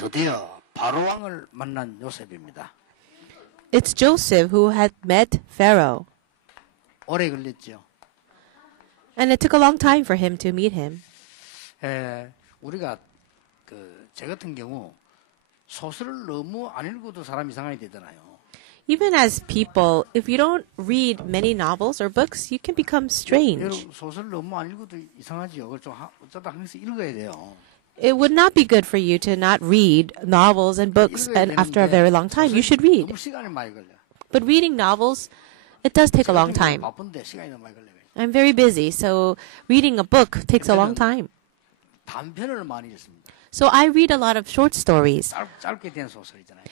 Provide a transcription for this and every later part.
드디어 바로 왕을 만난 요셉입니다. It's Joseph who had met Pharaoh. 오래 걸렸죠. And it took a long time for him to meet him. 우리가 제 같은 경우 소설을 너무 안 읽어도 사람 이상하게 되잖아요. Even as people, if you don't read many novels or books, you can become strange. 여러분 소설 너무 안 읽어도 이상하지요. 그걸 좀 어쩌다 항상 읽어야 돼요. It would not be good for you to not read novels and books and after a very long time. You should read. 너무 시간이 많이 걸려. But reading novels, it does take a long time. 바쁜데 시간이 너무 많이 걸려요. I'm very busy, so reading a book takes a long time. 단편을 많이 읽습니다. So I read a lot of short stories, 짧게 된 소설이잖아요.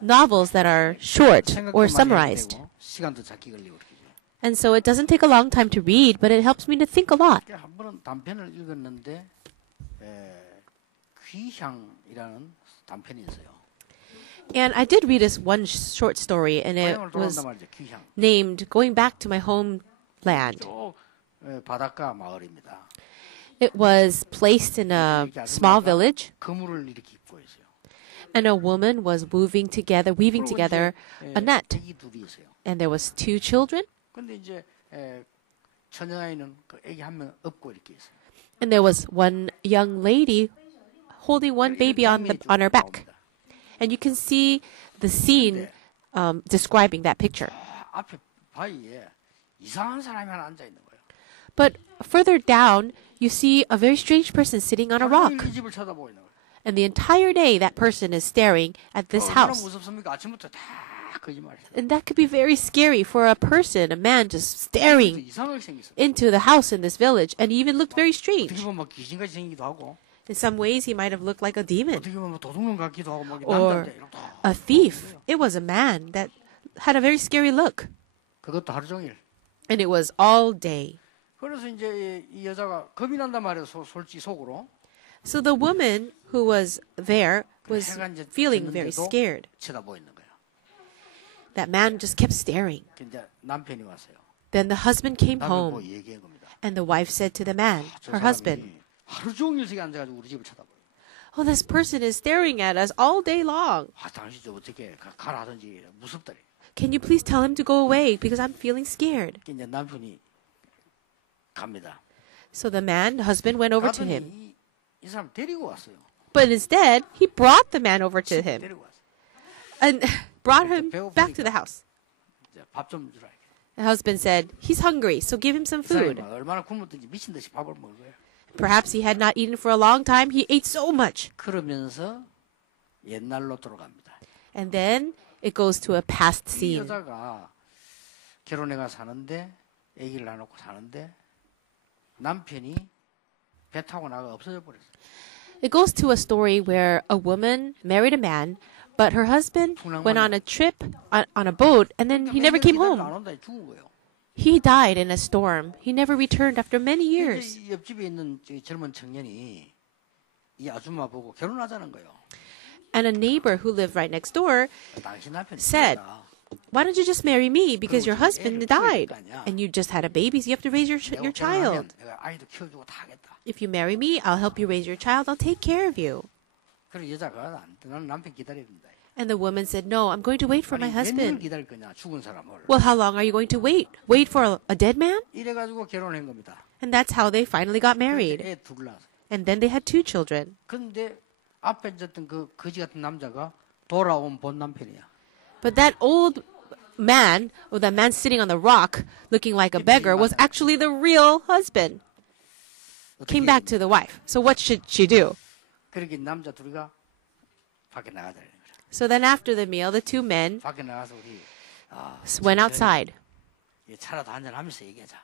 novels that are short or summarized. 시간도 작게 걸리고 그렇게. And so it doesn't take a long time to read, but it helps me to think a lot. 한 번은 단편을 읽었는데 귀향이라는 단편이 있어요. And I did read this one short story, and it was named Going Back to My Homeland. 또 바닷가 마을입니다. It was placed in a small village, 그물을 이렇게 입고 있어요. and a woman was weaving together a net. 애기 둘이 있어요. And there was 2 children, 근데 이제 처녀아이는 그 애기 한 명 업고 이렇게 있어요. and there was one young lady holding one baby on her back. And you can see the scene describing that picture. 앞에 바위에 이상한 사람이 하나 앉아 있는 거예요. But further down, you see a very strange person sitting on a rock. 이 집을 쳐다보고 있는 거예요. And the entire day, that person is staring at this 얼마나 house. 무섭습니까? 아침부터 다 거짓말이에요. And that could be very scary for a person, a man just staring 이상하게 생겼어요. into the house in this village. And he even looked very 어떻게 strange. 보면 막 귀신같이 생기기도 하고, In some ways, he might have looked like a demon 어떻게 보면 도둑놈 같기도 하고, 막 or 남자인데 이렇게 a thief. It was a man that had a very scary look. 그것도 하루 종일. And it was all day. 그래서 이제 이 여자가 겁이 난단 말이에요. 솔직히 속으로. So the woman who was there was 해가 이제 feeling very 졌는데도 scared. 쳐다보고 있는 거예요. That man just kept staring. 이제 남편이 왔어요. Then the husband came 남편 home, 보고 얘기한 겁니다. and the wife said to the man, 저 her 사람이 husband, 하루 종일 저기 앉아가지고 우리 집을 쳐다봐요. "Oh, this person is staring at us all day long. 당신 좀 어떻게 가라 하든지 무섭다. Can you please tell him to go away because I'm feeling scared?" 이제 남편이 갑니다. So the husband went over to him. 가더니 이 사람 데리고 왔어요. But instead, he brought the man over to him 데리고 왔어요. and brought him back to the house. 밥 좀 주라. The husband said, "He's hungry, so give him some food." 얼마나 굶었든지 미친 듯이 밥을 먹은 거예요. Perhaps he had not eaten for a long time. He ate so much. 그러면서 옛날로 돌아갑니다. And then it goes to a past 이 scene. 여자가 결혼해가 사는데 아기를 낳아놓고 사는데 남편이 배 타고 나가 없어져 버렸어요. It goes to a story where a woman married a man, but her husband went on a trip on a boat, and then he never came home. 안 온다 죽은 거예요. He died in a storm. He never returned after many years. 이제 옆집에 있는 젊은 청년이 이 아줌마 보고 결혼하자는 거예요. And a neighbor who lived right next door 당신 남편이 said, 죽었다. "Why don't you just marry me? Because your husband died, and you just had a baby, so you have to raise your 내가 child. 결혼하면 내가 아이도 키워주고 다 하겠다. If you marry me, I'll help you raise your child. I'll take care of you." 그래서 여자가 나는 남편 기다려야 된다. And the woman said, "No, I'm going to wait for my 몇 년을 husband." 기다릴 거냐 죽은 사람을. Well, how long are you going to wait? Wait for a dead man? 이래가지고 결혼한 겁니다. And that's how they finally got married. 애 둘 낳았어요. And then they had 2 children. 근데 앞에 있었던 그 거지 같은 남자가 돌아온 본 남편이야. But that old man, or that man sitting on the rock looking like a beggar, was actually the real husband. Came back to the wife. So what should she do? 그렇게 남자 둘이가 밖에 나가자. So then after the meal, the 2 men 밖에 나가서 우리 went outside, 차라도 한잔 하면서 얘기하자.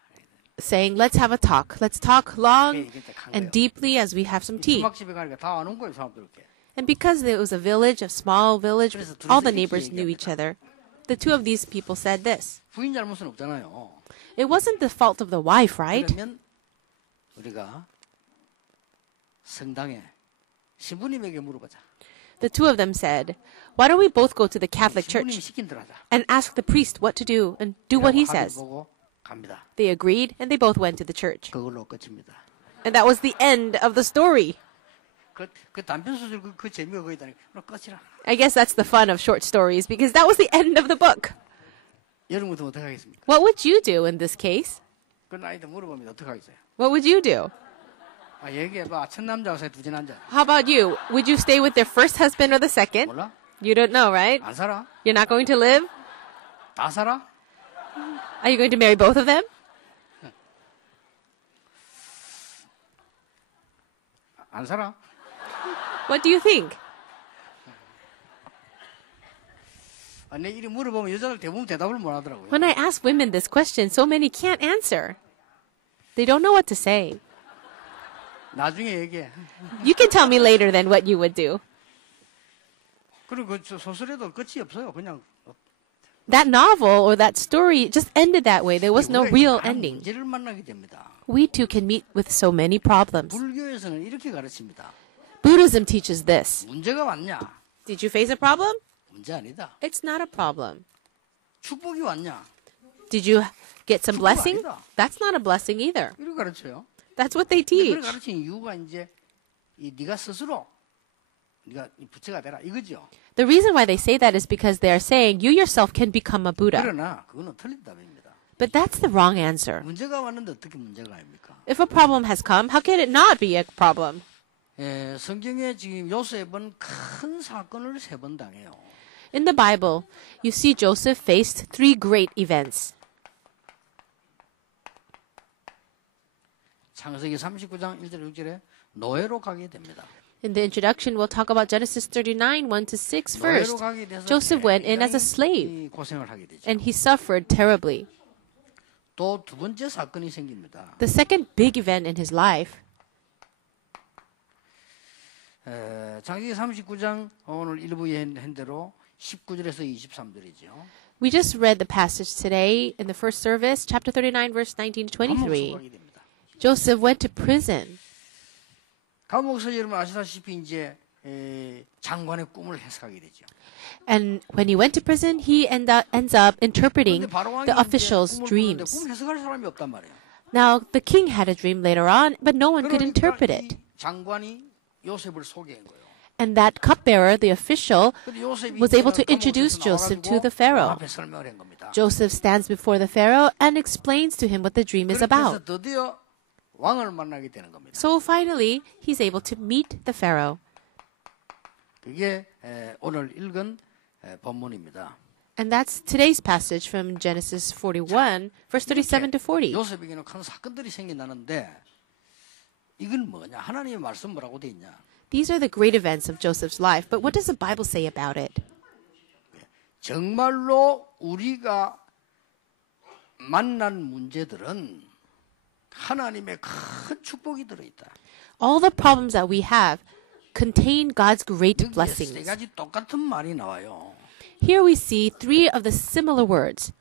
saying, "Let's have a talk. Let's talk long and deeply as we have some tea." 주막집에 가니까 다 안 온 거예요 사람들 이렇게. And because it was a village, a small village, all the neighbors knew each other. The 2 of these people said this. 부인 잘못은 없잖아요. It wasn't the fault of the wife, right? 그러면 우리가 성당에 신부님에게 물어보자. The 2 of them said, "Why don't we both go to the Catholic 신부님이 Church 시킨 대로 하자. and ask the priest what to do and do what he 합의 says?" 보고 갑니다. They agreed, and they both went to the church. 그걸로 끝입니다. And that was the end of the story. 그 단편 소설 그 재미가 거기다. 그럼 끝이라. I guess that's the fun of short stories because that was the end of the book. 여러분 같으면 어떻게 하겠습니까? What would you do in this case? 그 나이도 물어보면 어떻게 하겠어요? What would you do? 아, 얘기해봐. 첫 남자하고 새 두째 남자. How about you? Would you stay with their first husband or the second? 몰라? You don't know, right? 안 살아? You're not going to live? 다 살아? Are you going to marry both of them? 안 살아? What do you think? 아, 내 이리 물어보면 여자들 대부분 대답을 못 하더라고요. When I ask women this question, so many can't answer. They don't know what to say. 나중에 얘기해. You can tell me later then what you would do. 그리고 그 소설에도 끝이 없어요. 그냥 That novel or that story just ended that way. There was no 우리가 real 많은 ending. 문제를 만나게 됩니다. We too can meet with so many problems. 불교에서는 이렇게 가르칩니다. Buddhism teaches this. 문제가 왔냐? Did you face a problem? 문제 아니다. It's not a problem. 축복이 왔냐? Did you get some 축복 blessing? 아니다. That's not a blessing either. 이렇게 가르쳐요. That's what they 그걸 teach. 가르치는 이유가 이제 네가 스스로 네가 부처가 되라 이거죠. The reason why they say that is because they are saying you yourself can become a Buddha. 그러나 그거는 틀린 답입니다. But that's the wrong answer. 문제가 왔는데 어떻게 문제가 아닙니까? If a problem has come, how can it not be a problem? 성경에 지금 요셉은 큰 사건을 세 번 당해요. In the Bible, you see Joseph faced 3 great events. 창세기 39장 1절 6절에 노예로 가게 됩니다. In the introduction, we'll talk about Genesis 39, 1 to 6 노예로 first. 가게 돼서 Joseph went in as a 굉장히 slave, 고생을 하게 되죠. and he suffered terribly. 또 두 번째 사건이 생깁니다. The second big event in his life, 창세기 39장 오늘 일부에 한 대로 19절에서 23절이죠. we just read the passage today in the first service, chapter 39, verse 19 to 감옥 23. 가게 됩니다. Joseph went to prison. 감옥에서 여러분 아시다시피 이제 장관의 꿈을 해석하게 되죠. And when he went to prison, he ends up interpreting 그런데 바로 the 왕이 officials' 이제 꿈을 꾸는데 dreams. 꿈 해석할 사람이 없단 말이에요. Now, the king had a dream later on, but no one could interpret 그러니까 it. 이 장관이 요셉을 소개한 거예요. And that cupbearer, the official, 근데 요셉이 was able to 감옥에서 introduce Joseph to 나와가지고 the Pharaoh. 앞에 설명을 한 겁니다. Joseph stands before the Pharaoh and explains to him what the dream is 그래서 about. 드디어 왕을 만나게 되는 겁니다. So finally, he's able to meet the Pharaoh. 그게 오늘 읽은 본문입니다. And that's today's passage from Genesis 41, verse 37 to 40. 요셉에게는 큰 사건들이 생겨나는데 이건 뭐냐? 하나님의 말씀 뭐라고 돼 있냐? These are the great events of Joseph's life, but what does the Bible say about it? 정말로 우리가 만난 문제들은 하나님의 큰 축복이 들어있다. All the problems that we have contain God's great 여기에 세 blessings. 가지 똑같은 말이 나와요. Here we see 3 of the similar words.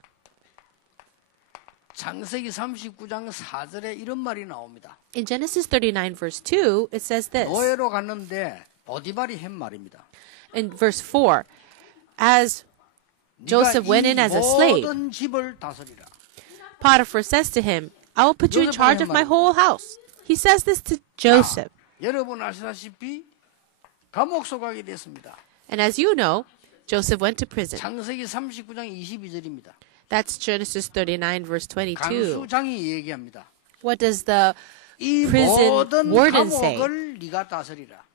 창세기 39장 4절에 이런 말이 나옵니다. In Genesis 39, verse 2, it says this. 노예로 갔는데 보디발이 한 말입니다. In verse 4, as Joseph went in as a slave, 모든 집을 다스리라. Potiphar says to him, I will put you in charge of my whole house. He says this to Joseph. 여러분 아시다시피 감옥소 가게 됐습니다. And as you know, Joseph went to prison. 창세기 39장 22절입니다. That's Genesis 39, verse 22. 간수장이 얘기합니다. What does the 이 prison 모든 warden say? 감옥을 네가 다스리라.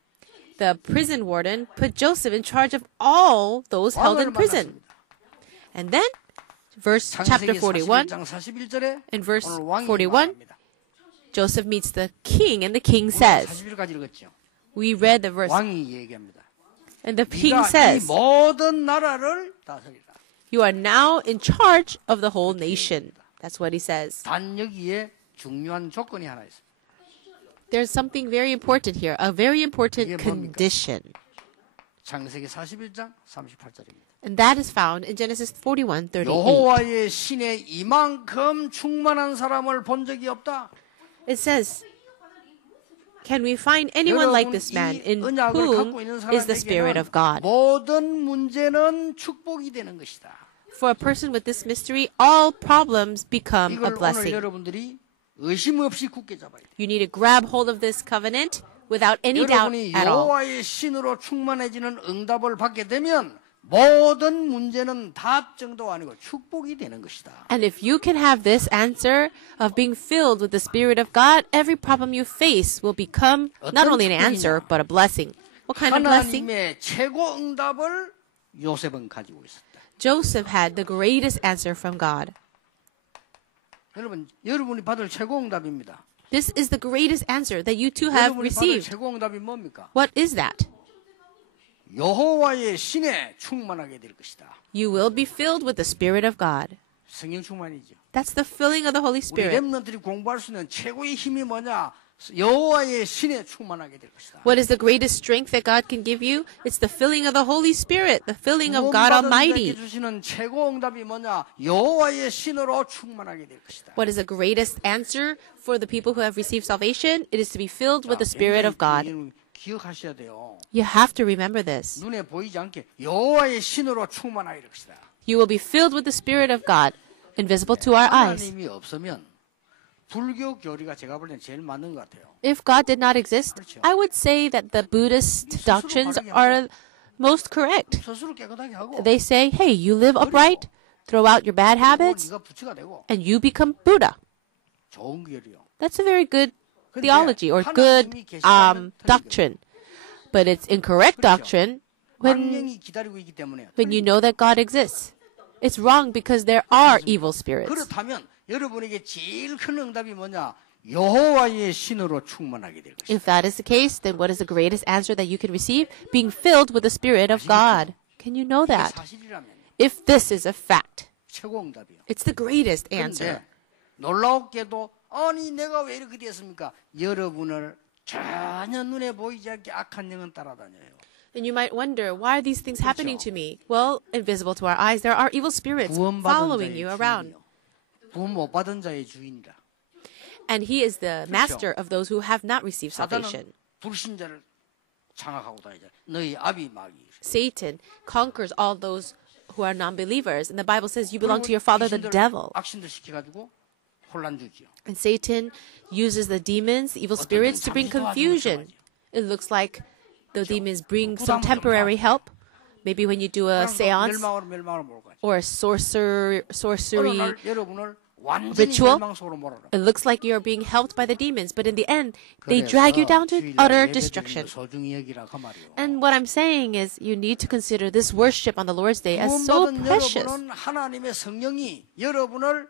The prison warden put Joseph in charge of all those held in 왕을 prison. 만났습니다. And then, verse chapter 창세기 41, 41장 41절에 in verse 오늘 왕이 41, 말합니다. Joseph meets the king, and the king says, 41까지 읽었죠. we read the verse, 왕이 얘기합니다. and the king 네가 이 says, 모든 나라를 다스리라. you are now in charge of the whole nation. That's what he says. 단 여기에 중요한 조건이 하나 있습니다. There's something very important here, a very important 이게 뭡니까? condition. 창세기 41장 38절입니다. And that is found in Genesis 41, 38. 여호와의 신에 이만큼 충만한 사람을 본 적이 없다. It says, can we find anyone like 여러분, this man 이 in 언약을 whom 갖고 있는 is the Spirit 사람에게는 of God? 모든 문제는 축복이 되는 것이다. For a person with this mystery, all problems become a 이걸 오늘 blessing. 여러분들이 의심 없이 굳게 잡아야 돼. You need to grab hold of this covenant without any doubt 여러분이 at all. 여호와의 신으로 충만해지는 응답을 받게 되면 모든 문제는 답정도 아니고 축복이 되는 것이다. And if you can have this answer of being filled with the Spirit of God, every problem you face will become not only an answer, but a blessing. What kind of blessing? 하나님의 최고 응답을 요셉은 가지고 있었다. Joseph had the greatest answer from God. 여러분이 받을 최고 응답입니다. This is the greatest answer that you too have 여러분이 받을 received. 최고 응답이 뭡니까? What is that? 여호와의 신에 충만하게 될 것이다. You will be filled with the Spirit of God. 성령 충만이죠. That's the filling of the Holy 우리 Spirit. 렘넌트들이 공부할 수 있는 최고의 힘이 뭐냐? 여호와의 신에 충만하게 될 것이다. What is the greatest strength that God can give you? It's the filling of the Holy Spirit, the filling of God 구원받은 Almighty. 자에게 주시는 최고 응답이 뭐냐? 여호와의 신으로 충만하게 될 것이다. What is the greatest answer for the people who have received salvation? It is to be filled with the Spirit of God. 여러분 기억하셔야 돼요. You have to remember this. 눈에 보이지 않게 여호와의 신으로 충만하게 될 것이다. You will be filled with the Spirit of God, invisible to our eyes. 하나님이 없으면 불교 교리가 제가 볼 땐 제일 맞는 것 같아요. If God did not exist, I would say that the Buddhist doctrines are most correct. 스스로 깨끗하게 하고 They say, hey, you live upright, throw out your bad habits, 네가 부처가 되고 and you become Buddha. 좋은 교리요. That's a very good theology or good doctrine. But it's incorrect doctrine when 광명이 기다리고 있기 때문에 you know that God exists. It's wrong because there are evil spirits. 그렇다면 여러분에게 제일 큰 응답이 뭐냐? 여호와의 신으로 충만하게 될 것이다. If that is the case, then what is the greatest answer that you can receive? Being filled with the Spirit of God. Can you know 이게 that? 사실이라면 If this is a fact, 최고 응답이요. it's the greatest answer. 그런데 놀라웠게도 아니 내가 왜 이렇게 됐습니까? 여러분을 전혀 눈에 보이지 않게 악한 영은 따라다녀요. And you might wonder, why are these things happening to me? Well, invisible to our eyes, there are evil spirits following you around. 구원 못 받은 자의 주인이라. And he is the master of those who have not received salvation. 사단은 불신자를 장악하고 다니자. 너희 아비 마귀. Satan conquers all those who are non-believers. And the Bible says you belong to your father, the devil. 악신들 시켜가지고 혼란 주지요. And Satan uses the demons, the evil spirits, to bring confusion. It looks like the demons bring some temporary help. Maybe when you do a seance 멸망으로 몰고 가죠. or a sorcery 어느 날 여러분을 완전히 ritual, 멸망 속으로 몰아라. it looks like you're being helped by the demons. But in the end, they drag you down to utter destruction. 소중히 여기라 그 말이요. And what I'm saying is you need to consider this worship on the Lord's Day as so 구원받은 precious. 여러분은 하나님의 성령이 여러분을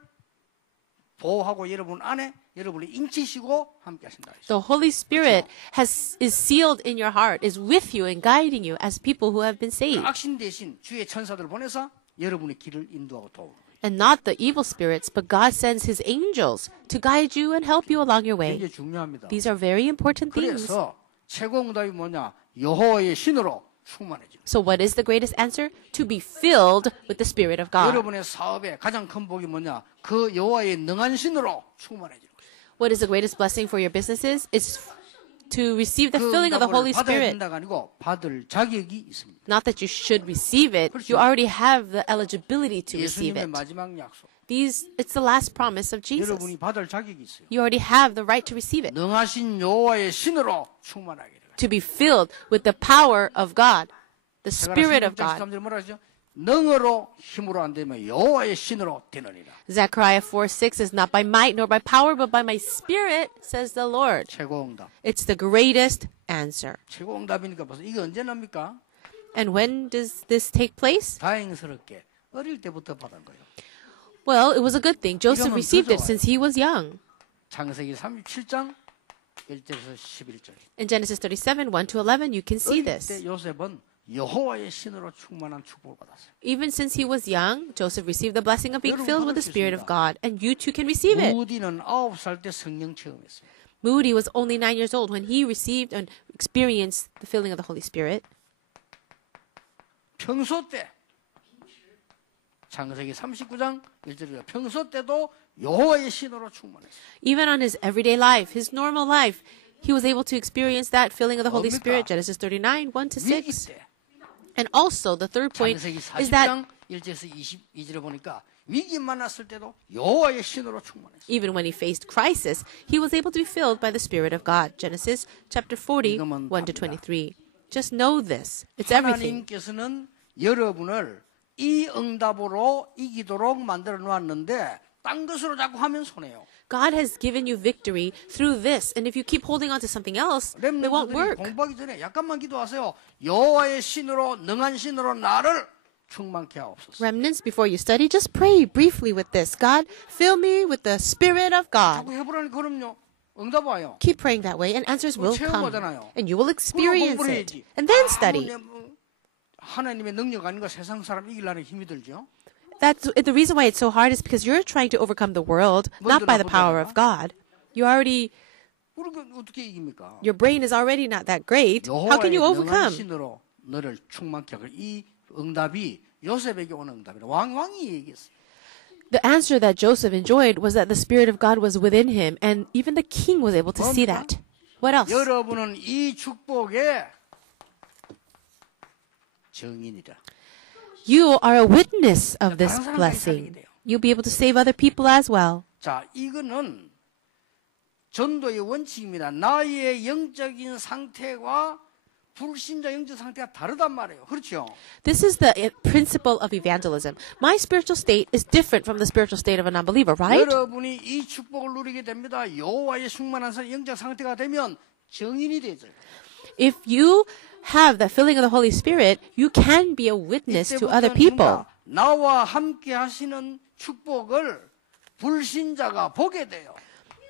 보호하고 여러분 안에 여러분을 인치시고 함께 하신다. The Holy Spirit is sealed in your heart, is with you and guiding you as people who have been saved. 악신 대신 주의 천사들 보내서 여러분의 길을 인도하고 도우는 거예요. And not the evil spirits, but God sends His angels to guide you and help you along your way. 굉장히 중요합니다. These are very important things. 그래서 최고 응답이 뭐냐? 여호와의 신으로 충만해져. So what is the greatest answer? To be filled with the Spirit of God. 여러분의 사업의 가장 큰 복이 뭐냐? 그 여호와의 능한 신으로 충만해지는 거예요. What is the greatest blessing for your businesses? It's to receive the 그 filling of the Holy 응답을 받아야 Spirit. 된다가 아니고 받을 자격이 있습니다. Not that you should receive it. You already have the eligibility to receive 예수님의 it. 마지막 약속. It's the last promise of Jesus. 여러분이 받을 자격이 있어요. You already have the right to receive it. 능하신 여호와의 신으로 충만하게 돼요. To be filled with the power of God, the Spirit of God. 13절에 뭐라 하죠? 능으로 힘으로 안 되면 여호와의 신으로 되느니라. Zechariah 4:6 is not by might nor by power, but by my Spirit, says the Lord. 최고 응답. It's the greatest answer. 최고 응답이니까 벌써 이게 언제 납니까? And when does this take place? 다행스럽게 어릴 때부터 받은 거예요. Well, it was a good thing. Joseph received it since he was young. 창세기 37장 1절에서 11절. In Genesis 37, 1-11, you can see 어릴 this. 때 요셉은 여호와의 신으로 충만한 축복을 받았어요. Even since he was young, Joseph received the blessing of being filled with the Spirit of God, and you too can receive it. 무디는 9살 때 성령 체험했어요. Moody was only 9 years old when he received and experienced the filling of the Holy Spirit. 평소 때 창세기 39장 1절에 평소 때도 여호와의 신으로 충만했어요. Even on his everyday life, his normal life, he was able to experience that filling of the Holy Spirit. Genesis 39, 1-6. 위기 때 And also, the third point 창세기 is that 40장 1절에서 22절에 보니까 위기 만났을 때도 여호와의 신으로 충만했어요. Even when he faced crisis, he was able to be filled by the Spirit of God. Genesis chapter 40, 1 to 23. Just know this. It's everything. 하나님께서는 여러분을 이 응답으로 이기도록 만들어 놓았는데 딴 것으로 자꾸 하면 손해요. God has given you victory through this. And if you keep holding on to something else, it won't 렘넌트들이 work. 공부하기 전에 약간만 기도하세요. 여호와의 신으로 능한 신으로 나를 충만케 하옵소서. Remnants, before you study, just pray briefly with this. God, fill me with the Spirit of God. 자꾸 해보라니까 그럼요. 응답 와요. Keep praying that way, and answers will come. 체험하잖아요. And you will experience 공부를 it. 해야지. And then study. 하나님의 능력 아닌가 세상 사람 이기려는 힘이 들죠. That's the reason why it's so hard is because you're trying to overcome the world, not by the power of God. You already, 우리가 어떻게 이깁니까? your brain is already not that great. How can you 여호와의 능한 overcome? 신으로 너를 충만케 하고 이 응답이 요셉에게 오는 응답이라 왕이 얘기했어요. The answer that Joseph enjoyed was that the Spirit of God was within him, and even the king was able to see that. What else? 여러분은 이 축복의 증인이다. You are a witness of this 다른 사람까지 살리게 blessing. 돼요. You'll be able to save other people as well. 자, 이거는 전도의 원칙입니다. 나의 영적인 상태와 불신자 영적 상태가 다르단 말이에요. 그렇죠? This is the principle of evangelism. My spiritual state is different from the spiritual state of a non-believer, right? 여러분이 이 축복을 누리게 됩니다. 여호와의 충만한 영적 상태가 되면 증인이 되죠. If you have the filling of the Holy Spirit, you can be a witness to other 이때부터는 people. 뭔가 나와 함께 하시는 축복을 불신자가 보게 돼요.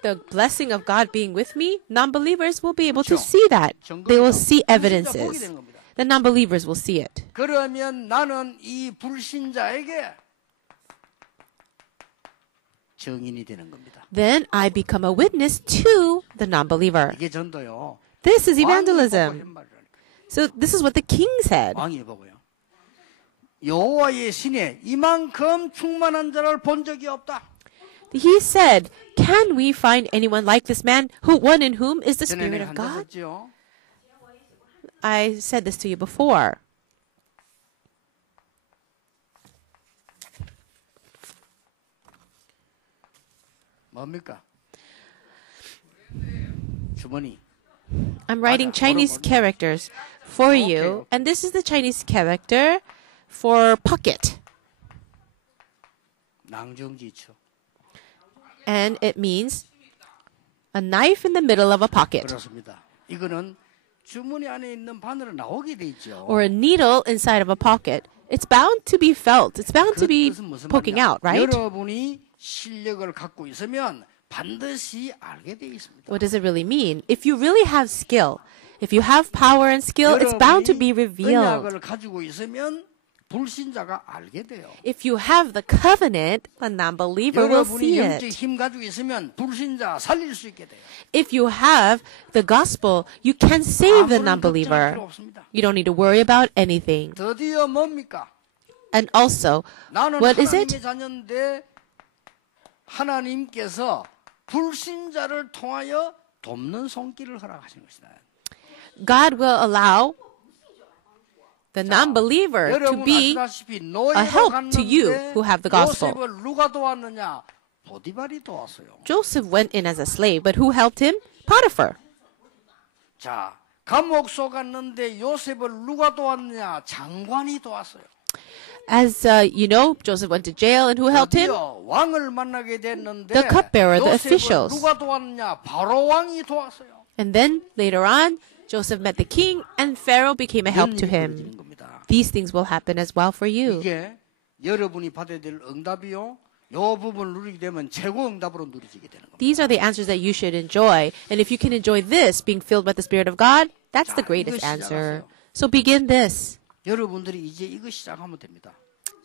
The blessing of God being with me, non-believers will be able to 그렇죠. see that. They will 증거죠. see 불신자 보게 evidences. 되는 겁니다. The non-believers will see it. 그러면 나는 이 불신자에게 증인이 되는 겁니다. Then I become a witness to the non-believer. 이게 전도요. This is 왕이 보고 evangelism. 한 말이라니까. So this is what the king said. 왕이 보고요. 여호와의 신에 이만큼 충만한 자를 본 적이 없다. He said, "Can we find anyone like this man, one in whom is the 전에 Spirit 내가 of God?" 한다었죠. I said this to you before. 뭡니까? 주머니. I'm writing 맞아. Chinese 물어보네. characters for Okay, you, okay. and this is the Chinese character for pocket, 낭중지추. and it means a knife in the middle of a pocket, 그렇습니다. 이거는 주머니 안에 있는 바늘은 나오게 돼 있죠. or a needle inside of a pocket. It's bound to be felt. It's bound to 그 be 뜻은 무슨 poking 말이냐? out, right? 여러분이 실력을 갖고 있으면 반드시 알게 돼 있습니다. What does it really mean? If you really have skill, if you have power and skill, it's bound to be revealed. 언약을 가지고 있으면 불신자가 알게 돼요. If you have the covenant, a non-believer will 여러분이 see 영적 it. 힘 가지고 있으면 불신자 살릴 수 있게 돼요. If you have the gospel, you can save the 아무런 걱정할 non-believer. 필요 없습니다. You don't need to worry about anything. 드디어 뭡니까? And also, 나는 what is 하나님의 it? 자녀인데 하나님께서 불신자를 통하여 돕는 손길을 허락하신 것이다. God will allow the non-believer to 여러분 be 아시다시피 a 노예로 help to you 갔는데 who have the gospel. 요셉을 누가 도왔느냐? 보디발이 도왔어요. Joseph went in as a slave, but who helped him? Potiphar. 자, 감옥소 갔는데 요셉을 누가 도왔느냐? 장관이 도왔어요. As you know, Joseph went to jail, and who helped him? 드디어 왕을 만나게 됐는데 The cupbearer, the 요셉을 officials. 누가 도왔느냐? 바로 왕이 도왔어요. And then later on, Joseph met the king, and Pharaoh became a help to 이런 일이 him. 벌어지는 겁니다. These things will happen as well for you. 이게 여러분이 받아야 될 응답이요. 요 부분을 누리게 되면 최고 응답으로 누리지게 되는 겁니다. These are the answers that you should enjoy. And if you can enjoy this, being filled by the Spirit of God, that's the 자, greatest 이거 answer. 시작하세요. So begin this. 여러분들이 이제 이거 시작하면 됩니다.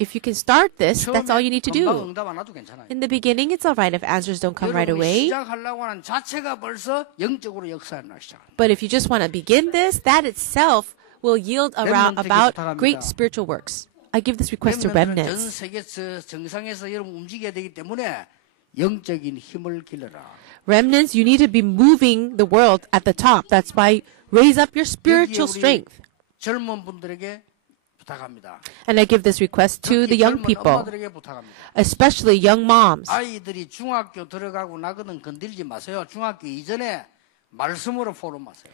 If you can start this, that's all you need to 금방 do. 응답 안 와도 괜찮아요. In the beginning, it's all right if answers don't come right 여러분이 away. 시작하려고 하는 자체가 벌써 영적으로 역사하기 시작합니다. But if you just want to begin this, that itself will yield around 렘넌트에게 about 부탁합니다. great spiritual works. I give this request to 렘넌트는 전 remnants. 세계 정상에서 여러분 움직여야 되기 때문에 영적인 힘을 길러라. Remnants, you need to be moving the world at the top. That's why raise up your spiritual 여기에 우리 strength. 젊은 분들에게 부탁합니다. And I give this request to the 특히 young 젊은 people, 엄마들에게 부탁합니다. especially young moms. 아이들이 중학교 들어가고 나거든 건들지 마세요. 중학교 이전에 말씀으로 포럼하세요.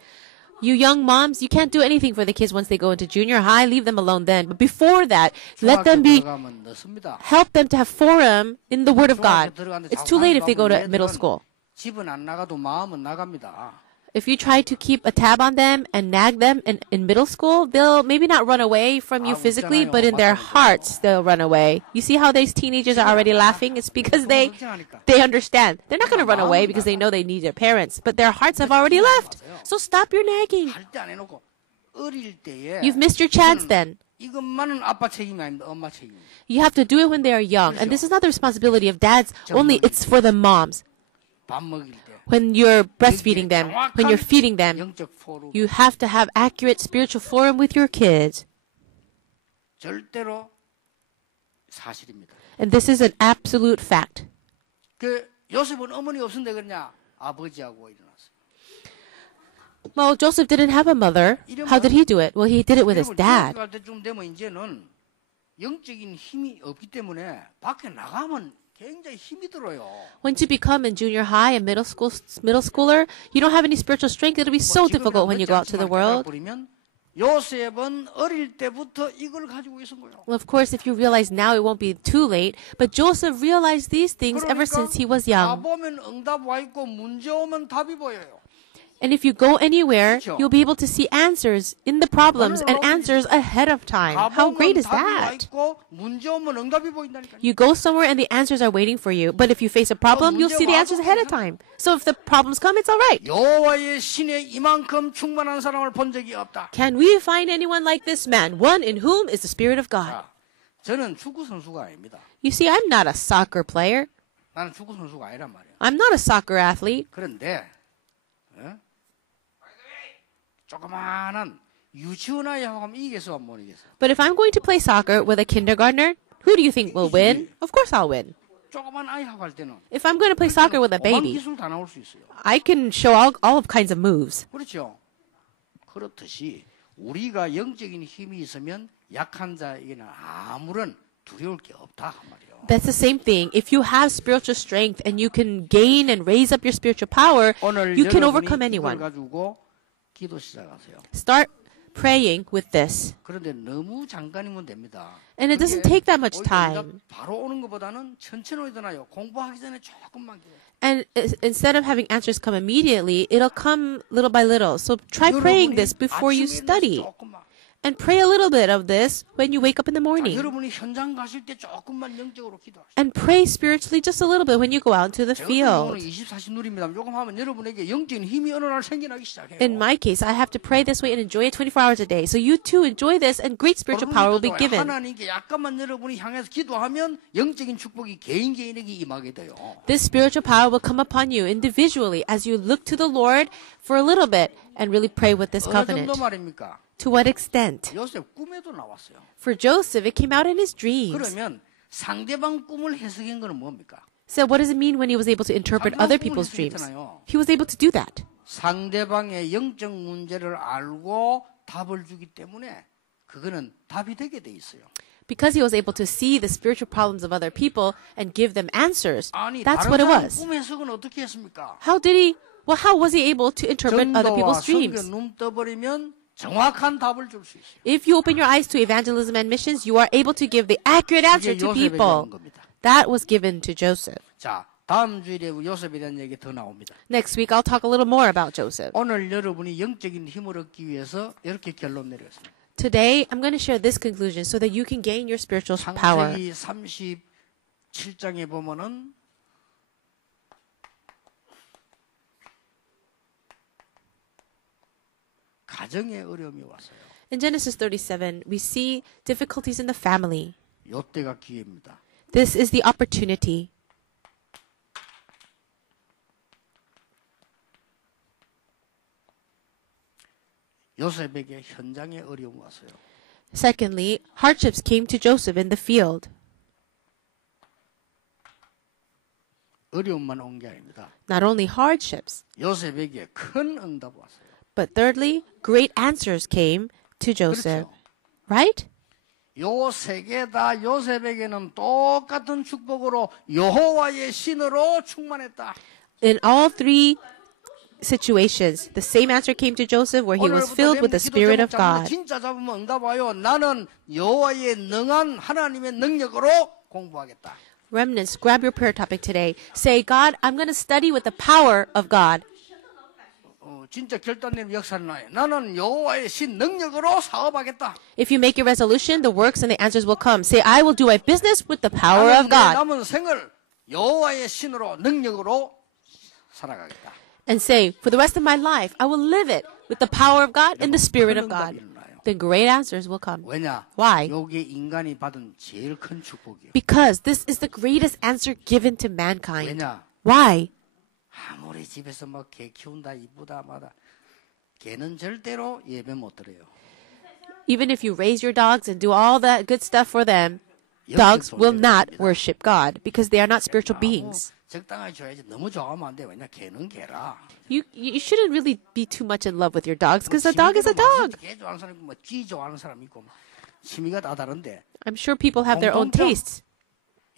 You young moms, you can't do anything for the kids once they go into junior high. Leave them alone then. But before that, let 중학교 them be, 들어가면 늦습니다. help them to have forum in the Word of 중학교 God. 들어가는데 It's too late if they go to 애들은 middle school. 집은 안 나가도 마음은 나갑니다. If you try to keep a tab on them and nag them in middle school, they'll maybe not run away from you physically, but in their hearts, they'll run away. You see how these teenagers are already laughing? It's because they understand. They're not going to run away because they know they need their parents, but their hearts have already left. So stop your nagging. 할 때 안 해놓고 어릴 때에 You've missed your chance then. 이것만은 아빠 책임이 아닙니다. 엄마 책임입니다. You have to do it when they are young. And this is not the responsibility of dads, only it's for the moms. 밥 먹일 때 When you're breastfeeding them, when you're feeding them, 영적 포럼 you have to have accurate spiritual forum with your kids. 절대로 사실입니다. And this is an absolute fact. 그 요셉은 어머니 없는데 그러냐? 아버지하고 일어났어요. Well, Joseph didn't have a mother. How did he do it? Well, he did it with his dad. 갈 때쯤 되면 이제는 영적인 힘이 없기 때문에 밖에 나가면 굉장히 힘이 들어요. Once you become in junior high and middle schooler, you don't have any spiritual strength. It'll be so difficult when you go out to the world. 요셉은 어릴 때부터 이걸 가지고 있은 거예요. Well, of course, if you realize now, it won't be too late. But Joseph realized these things ever since he was young. 가보면 응답 와 있고 문제 오면 답이 보여요. And if you go anywhere, you'll be able to see answers in the problems and answers ahead of time. How great is that? 문제 오면 응답이 보인다니까요. You go somewhere and the answers are waiting for you. But if you face a problem, you'll see the answers ahead of time. So if the problems come, it's all right. 여호와의 신에 이만큼 충만한 사람을 본 적이 없다. Can we find anyone like this man? One in whom is the Spirit of God. 자, 저는 축구 선수가 아닙니다. You see, I'm not a soccer player. 나는 축구 선수가 아니란 말이에요. I'm not a soccer athlete. 그런데 조그마한 유치원 아이하고 하면 이기겠어 못 이기겠어? But if I'm going to play soccer with a kindergartner, who do you think will win? Of course I'll win. 조그만 아이하고 할 때는 If I'm going to play soccer with a 오만 baby, 기술 다 나올 수 있어요. I can show all kinds of moves. 그렇죠. 그렇듯이 우리가 영적인 힘이 있으면 약한 자에게는 아무런 두려울 게 없다 한 말이에요. That's the same thing. If you have spiritual strength and you can gain and raise up your spiritual power, 오늘 you can 여러분이 overcome 이걸 anyone. 가지고 기도 시작하세요. Start praying with this. 그런데 너무 잠깐이면 됩니다. And it doesn't take that much time. 바로 오는 것보다는 천천히 오잖아요. 공부하기 전에 조금만 기도. And instead of having answers come immediately, it'll come little by little. So try praying this before you study. And pray a little bit of this when you wake up in the morning. 여러분이 현장 가실 때 조금만 영적으로 기도하시죠. And pray spiritually just a little bit when you go out into the field. 24시 누립니다. 조금 하면 여러분에게 영적인 힘이 어느 날 생겨나기 시작해요. In my case, I have to pray this way and enjoy it 24 hours a day. So you too enjoy this and great spiritual power will be given. 하나님께 약간만 여러분이 향해서 기도하면 영적인 축복이 개인에게 임하게 돼요. This spiritual power will come upon you individually as you look to the Lord for a little bit and really pray with this 어느 covenant. 정도 말입니까? To what extent? 요셉 꿈에도 나왔어요. For Joseph, it came out in his dreams. 그러면 상대방 꿈을 해석한 거는 뭡니까? So what does it mean when he was able to interpret other people's dreams? He was able to do that. 상대방의 영적 문제를 알고 답을 주기 때문에 그거는 답이 되게 돼 있어요. Because he was able to see the spiritual problems of other people and give them answers. 아니, That's what it 다른 사람 was. 꿈 해석은 어떻게 했습니까? How was he able to interpret other 전도와 people's 선교 dreams? 눈 떠버리면 정확한 답을 줄 수 있어요. If you open your eyes to evangelism and missions, you are able to give the accurate answer 그게 to 요셉에게 people. 온 겁니다. That was given to Joseph. 자, 다음 주일에 요셉에 대한 얘기 더 나옵니다. Next week, I'll talk a little more about Joseph. 오늘 여러분이 영적인 힘을 얻기 위해서 이렇게 결론 내렸습니다. Today, I'm going to share this conclusion so that you can gain your spiritual power. 창세기 37장에 보면은 가정에 어려움이 왔어요. In Genesis 37, we see difficulties in the family. 요때가 기회입니다. This is the opportunity. 요셉에게 현장에 어려움이 왔어요. Secondly, hardships came to Joseph in the field. 어려움만 온 게 아닙니다. Not only hardships, 요셉에게 큰 응답 왔어요. but thirdly, great answers came to Joseph. 그렇죠. Right? 요 세 개 다 요셉에게는 똑같은 축복으로 여호와의 신으로 충만했다. In all three situations, the same answer came to Joseph where he was filled with the Spirit of God. 진짜 잡으면 응답 와요. 나는 여호와의 능한 하나님의 능력으로 공부하겠다. Remnants, grab your prayer topic today. Say, God, I'm going to study with the power of God. 진짜 결단된 역사는 나요. 나는 여호와의 신 능력으로 사업하겠다. If you make your resolution, the works and the answers will come. Say, I will do my business with the power 나는 of 내 God. 남은 생을 여호와의 신으로 능력으로 살아가겠다. And say, for the rest of my life, I will live it with the power of God and the Spirit of God. Then great answers will come. 왜냐? Why? 이게 인간이 받은 제일 큰 축복이에요. Because this is the greatest answer given to mankind. 왜냐? Why? 아무리 집에서 막 개 키운다 이쁘다 마다 개는 절대로 예배 못 드려요. Even if you raise your dogs and do all that good stuff for them, dogs will not worship God because they are not spiritual beings. 적당하게 줘야지. 너무 좋아하면 안 돼. 왜냐? 개는 개라. You shouldn't really be too much in love with your dogs because a dog is a dog. 개 좋아하는 사람 있고 쥐 좋아하는 사람 있고 취미가 다 다른데 I'm sure people have their own 공통점. tastes.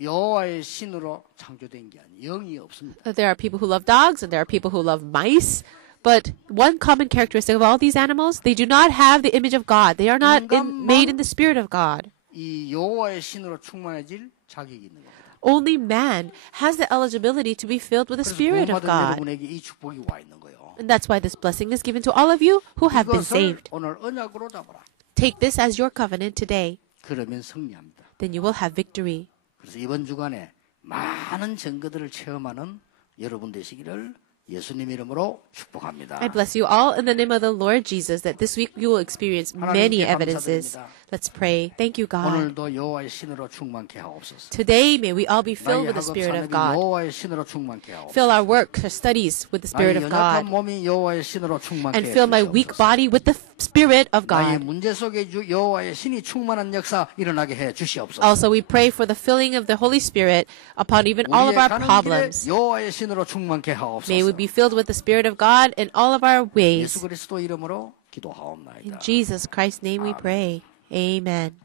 여호와의 신으로 창조된 게 아니에요. 영이 없습니다. There are people who love dogs and there are people who love mice. But one common characteristic of all these animals, they do not have the image of God. They are not made in the spirit of God. 이 여호와의 신으로 충만해질 자격이 있는 겁니다. Only man has the eligibility to be filled with the 그래서 spirit of 구원받은 God. 여러분에게 이 축복이 와 있는 거예요. And that's why this blessing is given to all of you who have been 이것을 saved. 오늘 언약으로 잡아라. Take this as your covenant today. 그러면 승리합니다. Then you will have victory. 그래서 이번 주간에 많은 증거들을 체험하는 여러분 되시기를 예수님 이름으로 축복합니다. I bless you all in the name of the Lord Jesus that this week you will experience many evidences. Let's pray. Thank you, God. 오늘도 여호와의 신으로 충만케 하옵소서. Today, may we all be filled 나의 with the 학업 Spirit of 산업이 God. 여호와의 신으로 충만케 하옵소서. Fill our work, our studies with the Spirit 나의 of 연약한 God. 몸이 여호와의 신으로 충만케 And fill my weak 해주시옵소서. body with the Spirit of 나의 God. 문제 속에 여호와의 신이 충만한 역사 일어나게 해 주시옵소서. Also, we pray for the filling of the Holy Spirit upon even all of 우리의 our 가는 길에 problems. 여호와의 신으로 충만케 하옵소서. May we be filled with the Spirit of God in all of our 예수 ways. 그리스도 이름으로 기도하옵나이다. In Jesus Christ's name we pray. Amen.